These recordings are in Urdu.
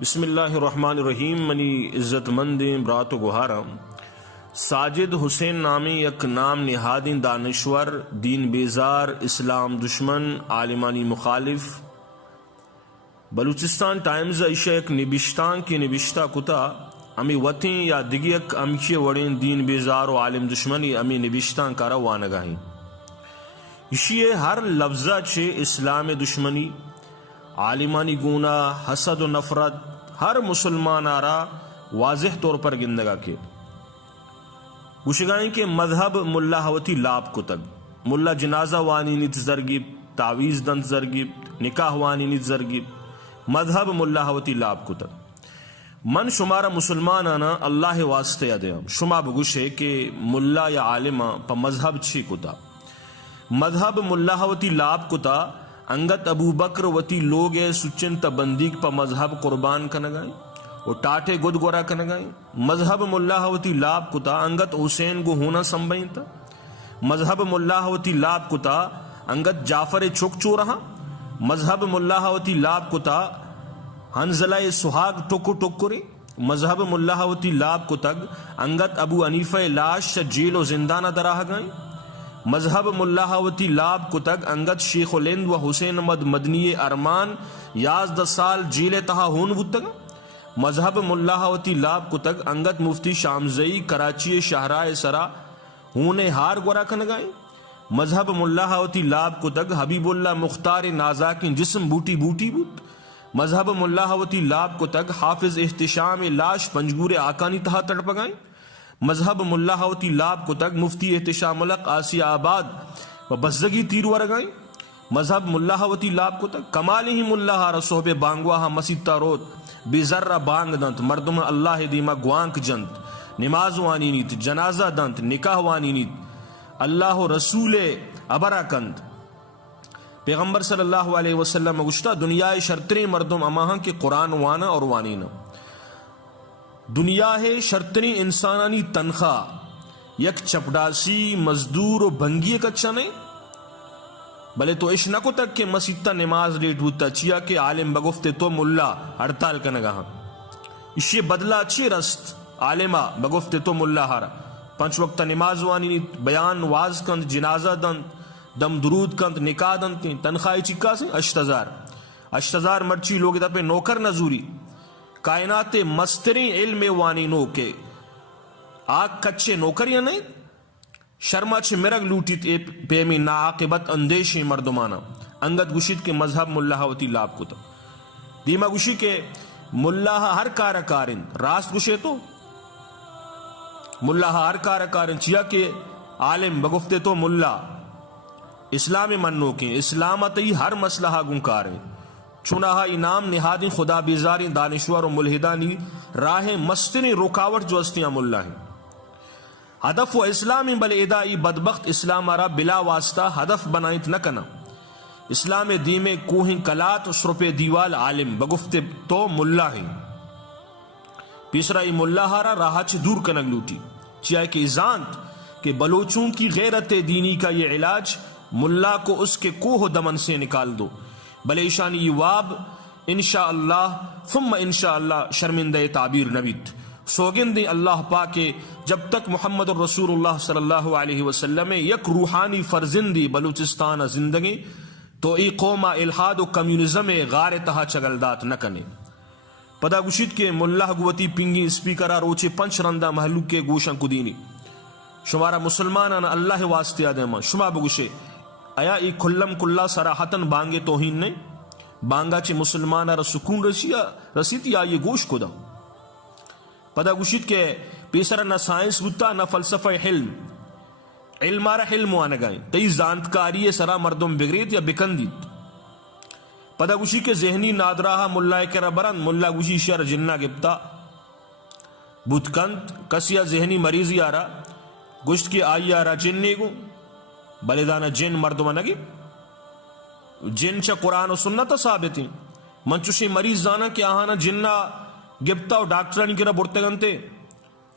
بسم اللہ الرحمن الرحیم. منی عزت مند برات و گہارم ساجد حسین نامی یک نام نہادین دانشور، دین بیزار، اسلام دشمن، عالمانی مخالف بلوچستان ٹائمز ایشا ایک نبشتان کی نبشتہ کتا امی وطیں یا دگیک امکی وڑین دین بیزار و عالم دشمنی امی نبشتان کارا وانگاہیں. اشیے ہر لفظہ چھے اسلام دشمنی، عالمانی گونا، حسد و نفرت ہر مسلمان آرا واضح طور پر گندگا کے گوشگائیں کہ مذہب ملا ہوتی لاب کتگ، ملا جنازہ وانی نیت زرگیب، تعویز دنت زرگیب، نکاح وانی نیت زرگیب، مذہب ملا ہوتی لاب کتگ. من شمارا مسلمان آنا اللہ واسطے ادیم شما بگوشے کہ ملا یا عالمہ پا مذہب چھی کتا. مذہب ملا ہوتی لاب کتا انگت ابو بکر وتی لوگ سچن تبندیق پا مذہب قربان کنگائیں و ٹاٹے گد گورا کنگائیں. مذہب ملا ہوتی لاب کتا انگت حسین گو ہونا سنبائیں تا. مذہب ملا ہوتی لاب کتا انگت جعفر چک چو رہا. مذہب ملا ہوتی لاب کتا حنزلہ سہاگ ٹکو ٹکری. مذہب ملا ہوتی لاب کتگ انگت ابو حنیفہ لاش جیل و زندانہ دراہ گائیں. مذہب ملا ہوتی لاب کتگ انگت شیخ الہند و حسین احمد مدنی ارمان 11 سال جیل تہا ہون بتگ. مذہب ملا ہوتی لاب کتگ انگت مفتی شامزئی کراچی شہرائے سرا ہونے ہار گورا کنگائیں. مذہب ملا ہوتی لاب کتگ حبیب اللہ مختار نازا کی جسم بوٹی بوٹی بوت. مذہب ملا ہوتی لاب کتگ حافظ احتشام لاش پنجگور آکانی تہا تڑپگائیں. مذہب ملا ہوتی لاب کتگ مفتی احتشام ملک آسیہ آباد و بزگی تیر ورگائیں. مذہب ملا ہوتی لاب کتگ کمال ہی ملا ہارا صحب بانگواہا مسیطہ روت بی ذرہ بانگ دنت مردم اللہ دیما گوانک جنت نماز وانی نیت جنازہ دنت نکاح وانی نیت اللہ رسول ابرا کند. پیغمبر صلی اللہ علیہ وسلم گشتہ دنیا شرطری مردم اماہاں کے قرآن وانا اور وانینا. دنیا ہے شرطنی انسانانی تنخواہ یک چپڑاسی مزدور و بھنگی کچھا نہیں بلے تو اش نکو تک کہ مسیطہ نماز لیٹ ہوتا چیا کہ عالم بگفتے تو ملا ہڑتال کنگا ہاں. اسی بدلہ اچھی رست عالمہ بگفتے تو ملا ہارا 5 وقت نماز وانی نیت بیان واز کند جنازہ دند دم درود کند نکاح دند کی تنخواہی چکا سے 8000 مرچی لوگ دا پہ نوکر نزوری کائنات مستری علم وانی نو کے آگ کچے نوکریاں نہیں شرما چھے مرگ لوٹیت پیمی ناعاقبت اندیشی مردمانا. انگت گوشید کے مذہب ملا ہوتی لاب کتا دیما گوشی کے ملا ہر کارا کارن راست گوشے تو ملا ہر کارا کارن چیا کہ عالم بگفتے تو ملا اسلام منو کے اسلامتی ہر مسئلہ گنکارے چناہا انعام نہادین خدا بیزاری دانشور و ملحدانی راہ مستنی رکاوٹ جو استیاں ملا ہیں. ہدف و اسلامی بل ادائی بدبخت اسلام آرا بلا واسطہ ہدف بنائیت نہ کنا. اسلام دیم کوہیں کلات و سرپ دیوال عالم بگفت تو ملا ہیں. پیسرا ای ملا ہارا راہ چھ دور کنگ لوٹی چیائے کہ ازانت کہ بلوچوں کی غیرت دینی کا یہ علاج ملا کو اس کے کوہ دمن سے نکال دو بلے ایشانی یہ واب انشاءاللہ ثم انشاءاللہ شرمندہ تعبیر نبیت. سوگندی اللہ پاکے جب تک محمد الرسول اللہ صلی اللہ علیہ وسلم یک روحانی فرزندی بلوچستان زندگی تو ای قوم الحاد و کمیونزم غار تہا چگلدات نہ کنے. پدا گوشید کے ملہ گوتی پنگی اسپیکرہ روچے 5 رندہ محلوک کے گوشن کو دینی شمارا مسلمانانا اللہ واسطے آدھما شما بگوشے آیا ای کلم کلا سراحتاً بانگے توہین نہیں بانگا چے مسلمانہ را سکون رسیتی آئیے گوش کو دا. پدا گوشید کے پیسر نہ سائنس بتا نہ فلسفہ علم آرہ علم وانگائیں تئی زانتکاری سرا مردم بگریت یا بکندیت. پدا گوشی کے ذہنی نادراہا ملا کرا برند ملا گوشی شر جنہ گپتا بودکند کسیا ذہنی مریضی آرہ گوشت کی آئی آرہ جننے کو بلدانا جن مردمہ نگی جن چا قرآن و سنت ثابت ہیں. منچوشی مریض زانا کہ آہانا جنہ گپتا اور ڈاکٹرانی کرا برتے گنتے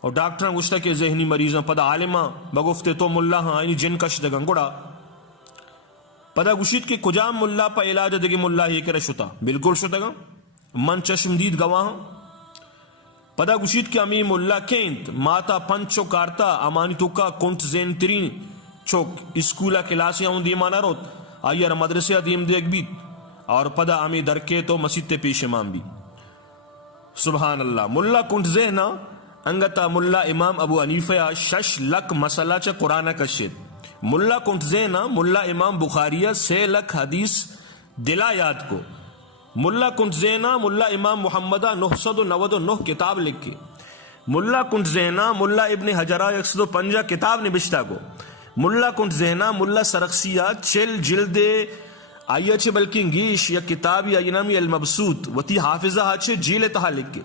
اور ڈاکٹران گوشتا کہ ذہنی مریضاں پدا عالمہ بگفتے تو ملا ہاں آئینی جن کش دگن گوڑا. پدا گوشید کہ کجام ملا پا علاج دگی ملا ہی کرا شتا بالکل شتا گا من چشمدید گواہ پدا گشید کہ امی ملا کینت ماتا پنچو کارتا امانی تو کا can't Zain Tareen Chowk اسکولا classy ہوں دیمانا روت آئیر مدرسے دیم دیکھ بیت اور پدا امی درکے تو مسجد پیش امام بھی. سبحان اللہ. ملا کنٹ زینا انگتا ملا امام ابو حنیفہ 6 لک مسئلہ چا قرآن کشید. ملا کنٹ زینا ملا امام بخاریہ 6 لک حدیث دلا یاد کو. ملا کنٹ زینا ملا امام محمدہ 999 کتاب لکھے. ملا کنٹ زینا ملا ابن حجرہ 150 کتاب نبشتہ کو. ملا کنٹ زینا ملا سرخسیہ 4 جلد آئیہ چھے بلکہ انگیش یا کتابی آئینامی المبسوط وطی حافظہ چھے جیل تہا لکھے.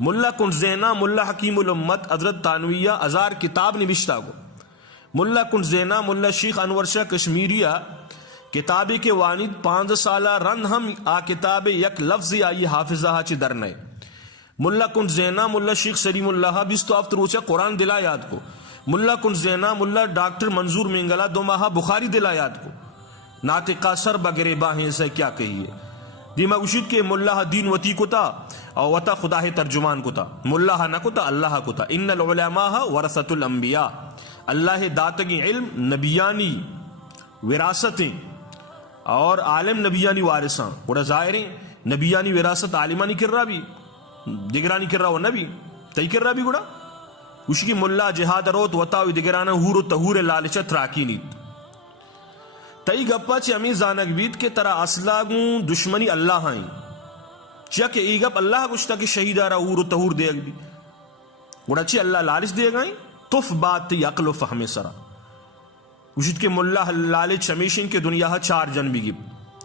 ملا کنٹ زینا ملا حکیم الامت حضرت تانویہ 1000 کتاب نبشتہ کو. ملا کنٹ زینا ملا شیخ انور شاہ کشمیریہ کتابی کے وانید 5 سالہ رن ہم آ کتاب یک لفظ آئی حافظہ چھے درنے. ملا کنٹ زینا ملا شیخ سلیم اللہ 20 ہفتہ روچہ قرآن دلا یاد کو. ملا کنٹ زینا ملا ڈاکٹر منظور مینگلہ 2 ماہ بخاری دلا یاد کو. ناطقہ سر بگرے باہیں سے کیا کہیے. دیما گشید کے ملا دین وتی کو تا اور وطا خدا ترجمان کو تا. ملا نہ کو تا اللہ کو تا. ان العلماء ورثۃ الانبیاء. اللہ داتگی علم نبیانی وراثتیں اور عالم نبیانی وارثاں گوڑا ظاہریں نبیانی وراثت عالمانی کر رہا بھی دگرانی کر رہا وہ نبی تئی کر رہا بھی گوڑا اس کی ملا جہاد روت وطاوی دگرانا ہور و تہور لالچت راکی نیت تئی گپا چی امی زانک بیت کے ترا اصلاگوں دشمنی اللہ ہائیں چیا کہ ای گپ اللہ گشتا کہ شہیدہ را ہور و تہور دے گی گوڑا چی اللہ لالچ دے گائیں تف بات تی عقل و فہم سرا وجد کے ملا لالچ ہمیشن کے دنیا 4 جنبی گی.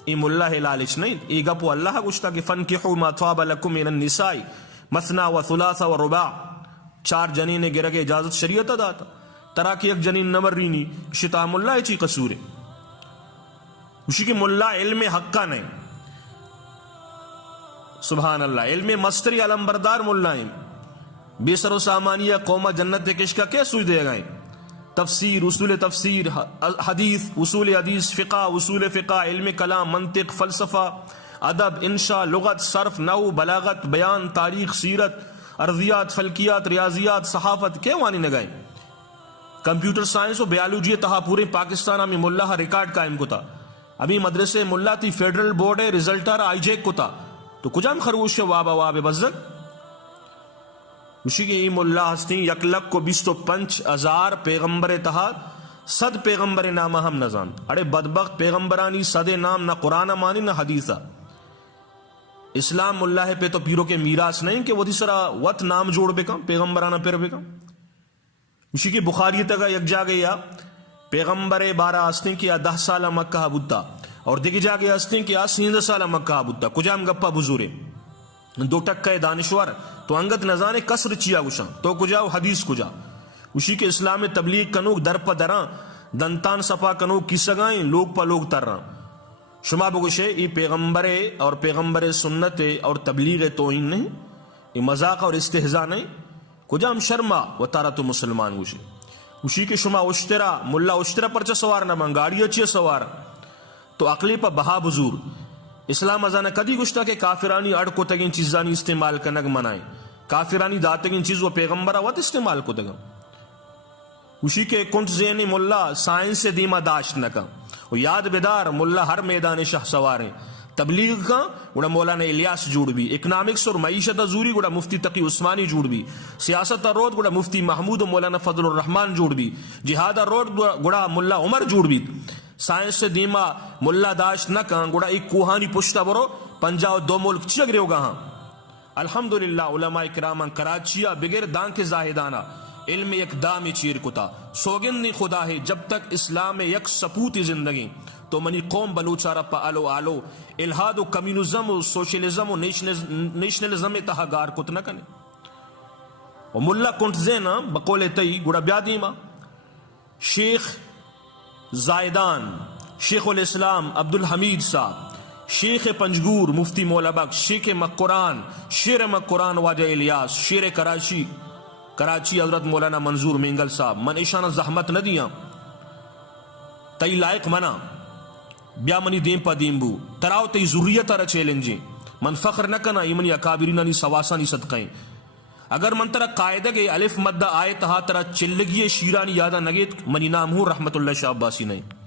ای ملا ہے لالچ نہیں ای گپو اللہ گشتا کہ فنکحوا ما طاب لکم من النساء مثنى وثلاث ورباع 4 جنین گرگ اجازت شریعت داتا ترا کہ ایک جنین نمر رینی شتا ملا چی قصور ہے اسی کی ملا علم حق کا نہیں. سبحان اللہ. علم مستری علمبردار ملا ہیں بے سر و سامانیہ قومہ جنت کش کا کیا سوئی دے گئے. تفسیر اصول تفسیر حدیث اصول حدیث فقہ اصول فقہ علم کلام منطق فلسفہ ادب انشاء لغت صرف نحو بلاغت بیان تاریخ سیرت ارضیات فلکیات ریاضیات صحافت کے وانی نگائیں. کمپیوٹر سائنس و بیالوجی تہا پورے پاکستان میں ملا ریکارڈ قائم کو تھا. ابھی مدرسے ملا تھی فیڈرل بورڈ ہے رزلٹر آئی جیک کو تھا تو کجام خرگوش وابا واب بزد اسی کی ای ملا ہستی 1,25,000 پیغمبر تہا 100 پیغمبر نامہ ہم نظام اڑے بدبخت پیغمبرانی 100 نام نہ قرآن مانی نہ حدیثہ. اسلام اللہ پہ تو پیروں کے میراث نہیں کہ وہ تیسرا وط نام جوڑ بے کم پیغمبرانہ پھر بے کم. اسی کی بخاری تک یک جا گیا پیغمبر 12 ہستی کیا 10 سالہ مکہ بودتا اور دیکھ جا گیا ہستی کیا 13 سالہ مکہ بودتا کجام گپا بزورے 2 ٹکہ دانشور تو انگت نظانے کسر چیا گشاں تو کجاو حدیث کجا. اسی کے اسلام تبلیغ کنوک در پا دران دنتان سپا کنوک کی سگائیں لوگ پا لوگ تر رہاں. شما بگوشے ای پیغمبر اور پیغمبر سنت اور تبلیغ توہین نہیں ای مذاق اور استہزاء نہیں کجام شرما و تارا تو مسلمان گوشے. اسی کے شما اشترا ملا اشترا پرچہ سوار نہ منگاڑی اچھی سوار تو عقلی پا بہا بزور. اسلام ازانہ کدی گشتا کہ کافرانی اڑ کو تگین چیزانی استعمال کنگ منائیں کافرانی داتگین چیز و پیغمبر وقت استعمال کو تگا. اسی کے کنٹ زینی ملا سائنس سے دیما داشت نکا و یاد بیدار ملا ہر میدان شاہ سواریں. تبلیغ کا گوڑا مولانا الیاس جوڑ بھی اکنامکس اور معیشت زوری گوڑا مفتی تقی عثمانی جوڑ بھی سیاست روڈ گوڑا مفتی محمود و مولانا فضل الرحمن جوڑ بھی جہاد روڈ گوڑا ملا عمر جوڑ بھی. سائنس سے دیما ملا داشت نہ کہاں گوڑا ایک کوہانی پشتا برو پنجاب 2 ملک چگرے ہوگا ہاں. الحمدللہ علماء اکرامان کراچیا بغیر دان کے زاہدانہ علم یک دامی چیر کتا سوگندی خدا ہے جب تک اسلام یک سپوتی زندگی تو منی قوم بلوچارا پا آلو آلو الہاد و کمیونزم و سوشلزم و نیشنلزم تہا گار کت نہ کنے. و ملا کنٹ زینا بقول تی گوڑا بیادیما شیخ زائدان شیخ الاسلام عبدالحمید صاحب شیخ پنجگور مفتی مولا بخش شیخ مقران شیر مقران واجہ الیاس شیر کراچی حضرت مولانا منظور مینگل صاحب من ایشانہ زحمت نہ دیا تئی لائق منا بیا منی دیم پا دیم بو تراؤ تی ضروریت را چیلنجیں من فخر نہ کنا ایمنی اکابرینانی سواسانی صدقائیں اگر من ترہ قائدہ گئے الف مدہ آئے تہا ترہ چلگی شیرانی یادہ نگیت منی نام ہوں رحمت اللہ شاہ عباسی نہیں